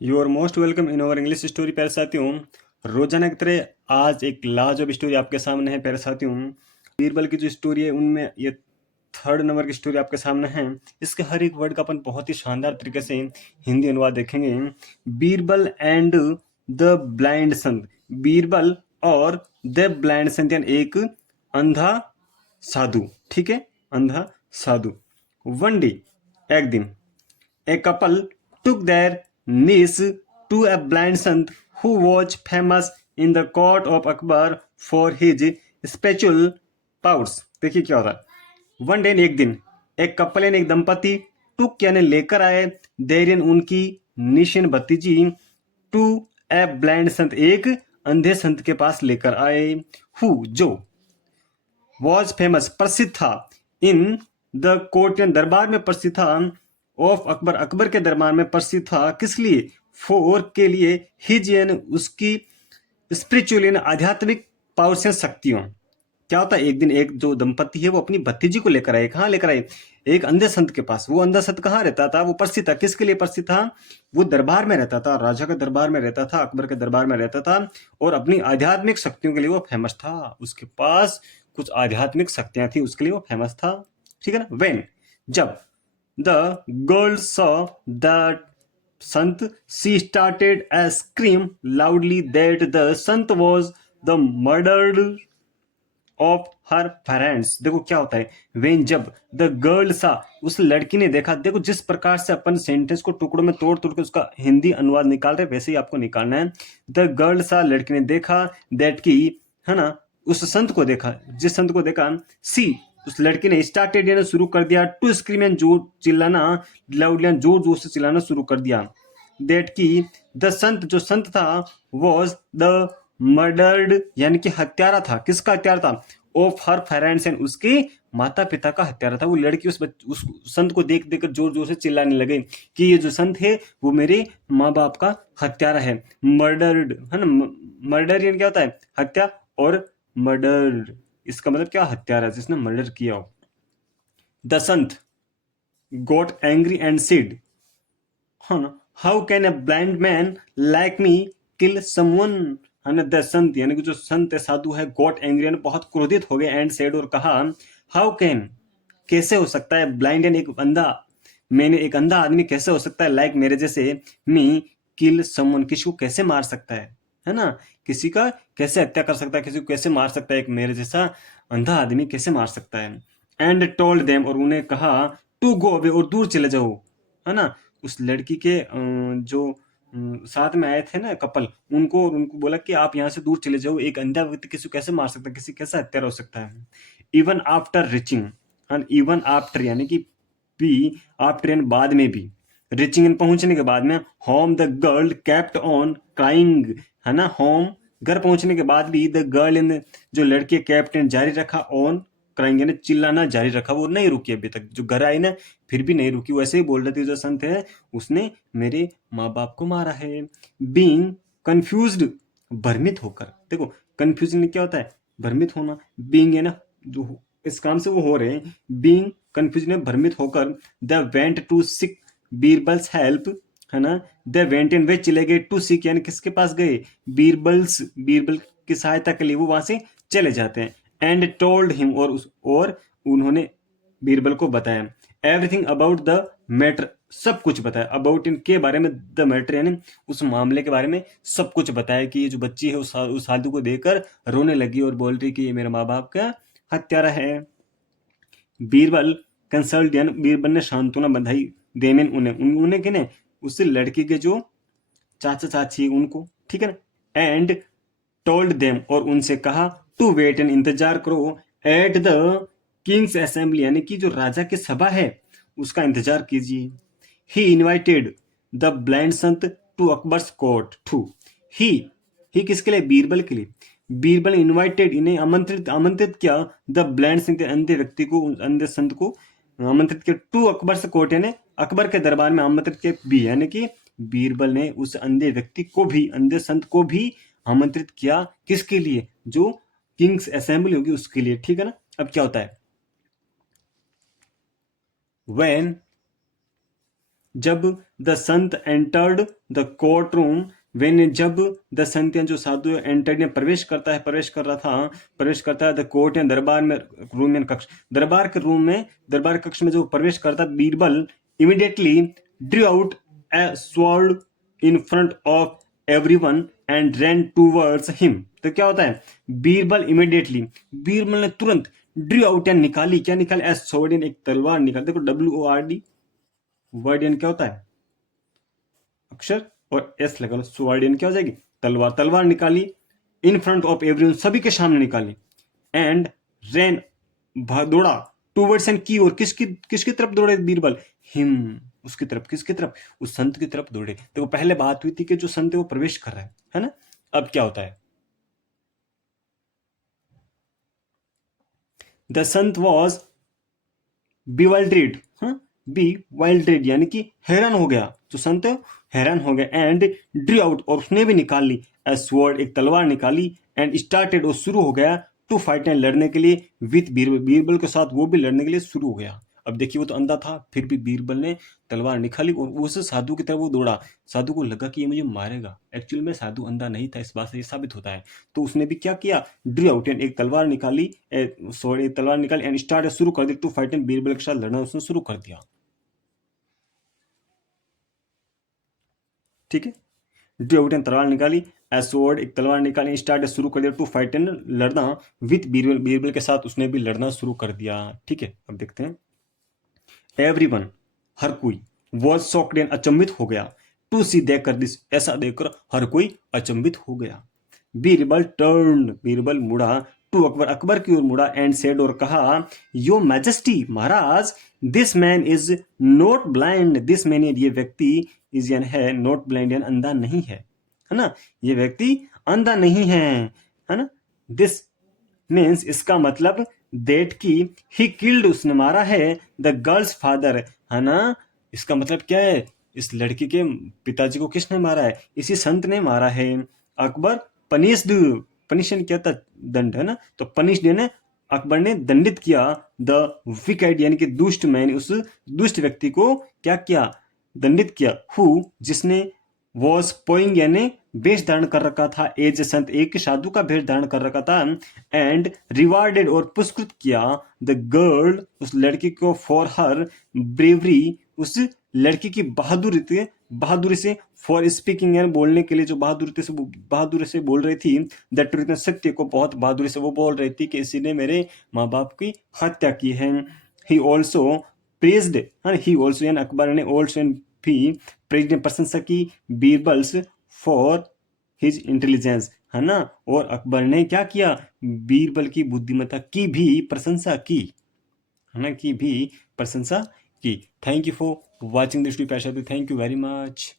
You are most welcome in our English story प्यारे साथियों। रोजाना की तरह आज एक लाजवाब स्टोरी आपके सामने है प्यारे साथियों। बीरबल की जो स्टोरी है उनमें ये थर्ड नंबर की स्टोरी आपके सामने है। इसके हर एक वर्ड का अपन बहुत ही शानदार तरीके से हिंदी अनुवाद देखेंगे। बीरबल एंड द ब्लाइंड संत। बीरबल और द ब्लाइंड संत यानी एक अंधा साधु। ठीक है, अंधा साधु। वन डे, एक दिन, a couple took their niece to a blind sant who was famous in the court of Akbar for his spiritual powers। देखिए क्या होता है। वन डे, एक दिन, एक कपल यानी एक दंपति, टुक यानी लेकर आए, देरियन उनकी निशन भतीजी, टू ए ब्लाइंड संत एक अंधे संत के पास लेकर आए, हु जो वॉज फेमस प्रसिद्ध था, इन द कोर्ट दरबार में प्रसिद्ध था, ऑफ अकबर अकबर के दरबार में प्रसिद्ध था, किस लिए, फोर के लिए, हिज यानी उसकी, स्पिरिचुअल यानी आध्यात्मिक पावर से शक्तियों। क्या होता है, एक दिन एक जो दंपति है वो अपनी भतीजी को लेकर आए। कहाँ लेकर आए, एक अंधे संत के पास। वो अंधा संत कहाँ रहता था, वो प्रसिद्ध था, किसके लिए प्रसिद्ध था, वो दरबार में रहता था, राजा के दरबार में रहता था, अकबर के दरबार में रहता था, और अपनी आध्यात्मिक शक्तियों के लिए वो फेमस था। उसके पास कुछ आध्यात्मिक शक्तियां थी, उसके लिए वो फेमस था। ठीक है ना। वेन, जब, the girl saw that Sant, she started a scream loudly that the sant was the murdered of her parents. देखो क्या होता है, वेन जब, द गर्ल सा उस लड़की ने देखा। देखो जिस प्रकार से अपन सेंटेंस को टुकड़ों में तोड़ तोड़ के उसका हिंदी अनुवाद निकाल रहे, वैसे ही आपको निकालना है। द गर्ल सा लड़की ने देखा, दैट की, है ना, उस संत को देखा, जिस संत को देखा, सी उस लड़की ने, स्टार्टेड यानी शुरू कर दिया, टू स्क्रीम एंड जोर चिल्लाना, लाउडली जोर जोर से चिल्लाना शुरू कर दिया, दैट की द संत जो संत था, वॉज द मर्डर्ड यानी कि हत्यारा था। किसका हत्यारा था, ऑफ हर पेरेंट्स एंड उसके माता पिता का हत्यारा था। वो लड़की उस संत को देख देकर जोर जोर से चिल्लाने लगे कि ये जो संत है वो मेरे माँ बाप का हत्यारा है। मर्डर्ड है ना, मर्डर यानी क्या होता है, हत्या, और मर्डर इसका मतलब क्या, हत्यारा जिसने मर्डर किया हो। The Sant got angry and said, है ना, how can a blind man like me kill someone, है ना। द संत यानी कि जो संत है, साधु है, गॉट एंग्री यानी बहुत क्रोधित हो गए, एंड सेड और कहा, हाउ कैन कैसे हो सकता है, ब्लाइंड यानी एक अंधा, मैंने एक अंधा आदमी कैसे हो सकता है, लाइक मेरे जैसे, मी किल समवन किसी को कैसे मार सकता है ना, किसी का कैसे हत्या कर सकता है, किसी को कैसे मार सकता है, एक मेरे जैसा अंधा आदमी कैसे मार सकता है। एंड टोल्ड देम और उन्हें कहा, टू गो अवे और दूर चले जाओ, है ना। उस लड़की के जो साथ में आए थे ना कपल, उनको बोला कि आप यहाँ से दूर चले जाओ, एक अंधा व्यक्ति किसी को कैसे मार सकता है, किसी कैसे हत्या हो सकता है। Even after reaching, even after यानी कि बी, आफ्टर यानी बाद में भी, रिचिंग इन पहुंचने के बाद में, home the girl kept on crying, है ना, होम घर पहुंचने के बाद भी, द गर्ल इन जो लड़की कैप्टन जारी रखा, ऑन क्राइंग यानी चिल्लाना जारी रखा, वो नहीं रुकी अभी तक, जो घर आई ना फिर भी नहीं रुकी, वैसे ही बोल रही थी, जो संत है उसने मेरे माँ बाप को मारा है। बीइंग कंफ्यूज्ड, भ्रमित होकर। देखो कंफ्यूजन क्या होता है, भ्रमित होना। बीइंग है ना, जो इस काम से वो हो रहे हैं, बीइंग कंफ्यूज में भ्रमित होकर, they went to seek Birbal's help, है ना। द वेंट वे चले गए, टू सिक यानी किसके पास गए, बीरबल की सहायता के लिए वो वहां से चले जाते हैं। एंड टोल्ड हिम और उन्होंने बीरबल को बताया, एवरीथिंग अबाउट द मैटर, सब कुछ बताया, अबाउट इनके बारे में, द मैटर यानी उस मामले के बारे में सब कुछ बताया, कि ये जो बच्ची है उस साधु को देखकर रोने लगी और बोल रही कि ये मेरे माँ बाप का हत्यारा है। बीरबल कंसल्ट यानी बीरबल ने सांत्वना बधाई, देमेन उन्हें किने, उस लड़की के जो चाचा चाची उनको, ठीक है ना। एंड टोल्ड देम और उनसे कहा, टू वेट एंड इंतजार करो, एट द किंग्स असेंबली यानी कि जो राजा की सभा है उसका इंतजार कीजिए। ही invited the blind Sant to Akbar's court to, ही किसके लिए, बीरबल के लिए। बीरबल इनवाइटेड इन्हें आमंत्रित किया, द ब्लाइंड संत अंधे व्यक्ति को, अंधे संत को आमंत्रित किया, टू अकबर्स कोर्ट यानी अकबर के दरबार में आमंत्रित किया, भी यानी कि बीरबल ने उस अंधे व्यक्ति को भी, अंधे संत को भी आमंत्रित किया, किसके लिए, जो किंग्स असेंबली होगी उसके लिए, ठीक है ना। अब क्या होता है, when जब the Sant entered the court room, when जब द संत जो साधु एंटर्ड प्रवेश करता है, प्रवेश करता है द कोर्ट या दरबार में, रूम या कक्ष, दरबार के रूम में, दरबार कक्ष में जो प्रवेश करता है, Birbal immediately Drew out A sword in front of everyone and ran towards him. तो क्या होता है, बीरबल इमीडिएटली, बीरबल ने तुरंत ड्रू आउट या निकाली, क्या निकाली, ए स्वॉर्ड, एक तलवार निकाली। देखो WORD वर्ड क्या होता है, अक्षर, और S लगा लो, स्वॉर्ड क्या हो जाएगी, तलवार, तलवार निकाली, इन फ्रंट ऑफ एवरीवन, सभी के सामने निकाली, एंड रैन दौड़ा, टूवर्ड्स एंड की ओर, किसकी तरफ दौड़े बीरबल, हिम, उसकी तरफ, किसकी तरफ, उस संत की तरफ दौड़े। तो पहले बात हुई थी कि जो संत है वो प्रवेश कर रहा है ना। अब क्या होता है, the Sant was bewildered, bewildered यानी कि हैरान हो गया, जो संत हैरान हो गया, एंड ड्रू आउट, और उसने भी निकाल ली, ए स्वॉर्ड, एक तलवार निकाली, एंड स्टार्टेड, और शुरू हो गया, टू फाइट, लड़ने के लिए, विथ बीरबल, बीरबल के साथ वो भी लड़ने के लिए शुरू हो गया। अब देखिए वो तो अंधा था, फिर भी बीरबल ने तलवार निकाली और उस साधु की तरफ वो दौड़ा। साधु को लगा कि ये मुझे मारेगा, एक्चुअल में साधु अंधा नहीं था, इस बात से ये साबित होता है। तो उसने भी क्या किया, ड्रू आउट, एक तलवार निकाली, एक तलवार निकाली, एंड स्टार्ट, शुरू कर दी, टू फाइट, बीरबल के साथ लड़ना उसने शुरू कर दिया। ठीक है, ड्रू आउट, तलवार निकाली, एसवर्ड, एक तलवार निकाली, स्टार्ट, शुरू कर दिया, टू फाइट, लड़ना, विथ बीरबल, बीरबल के साथ उसने भी लड़ना शुरू कर दिया। ठीक है, अब देखते हैं, एवरीवन, हर कोई, वॉज शॉक्ड, अचंभित हो गया, टू सी, देखकर दिस, ऐसा देखकर हर कोई अचंभित हो गया। बीरबल टर्न, बीरबल मुड़ा, टू अकबर, अकबर की ओर मुड़ा, एंड सेड, और कहा, यो मैजेस्टी, महाराज, this man is not blind, this man, ये व्यक्ति, इज यानी है, नॉट ब्लाइंड यानी अंधा नहीं है ना, ये व्यक्ति अंधा नहीं है ना। दिस मीन्स, इसका मतलब, देट की, ही किल्ड, उसने मारा है, द गर्ल्स फादर, है ना। इसका मतलब क्या है, इस लड़की के पिताजी को किसने मारा है, इसी संत ने मारा है। अकबर पनिश्ड, पनिशन क्या था, दंड, है ना, तो पनिश्ड यानी अकबर ने दंडित किया, द विकेड यानी कि दुष्ट मैन, उस दुष्ट व्यक्ति को क्या किया, दंडित किया, हु, जिसने, वॉज पोइंग यानी वेश धारण कर रखा था, एज संत, एक साधु का वेश धारण कर रखा था, एंड रिवार्डेड, और पुरस्कृत किया, द गर्ल, उस लड़की को, फॉर हर ब्रेवरी, उस लड़की की बहादुरी से, फॉर स्पीकिंग यानी बोलने के लिए, जो बहादुरी से बोल रही थी, द ट्रूथ, सत्य को बहुत बहादुरी से वो बोल रही थी कि इसी ने मेरे माँ बाप की हत्या की है। He also praised, he also यानी अकबर ने ऑल्सो भी प्रेज्ड, प्रशंसा की, बीरबल्स फॉर हिज इंटेलिजेंस, है ना, और अकबर ने क्या किया, बीरबल की बुद्धिमत्ता की भी प्रशंसा की, है ना, की भी प्रशंसा की। Thank you for watching this video, thank you very much.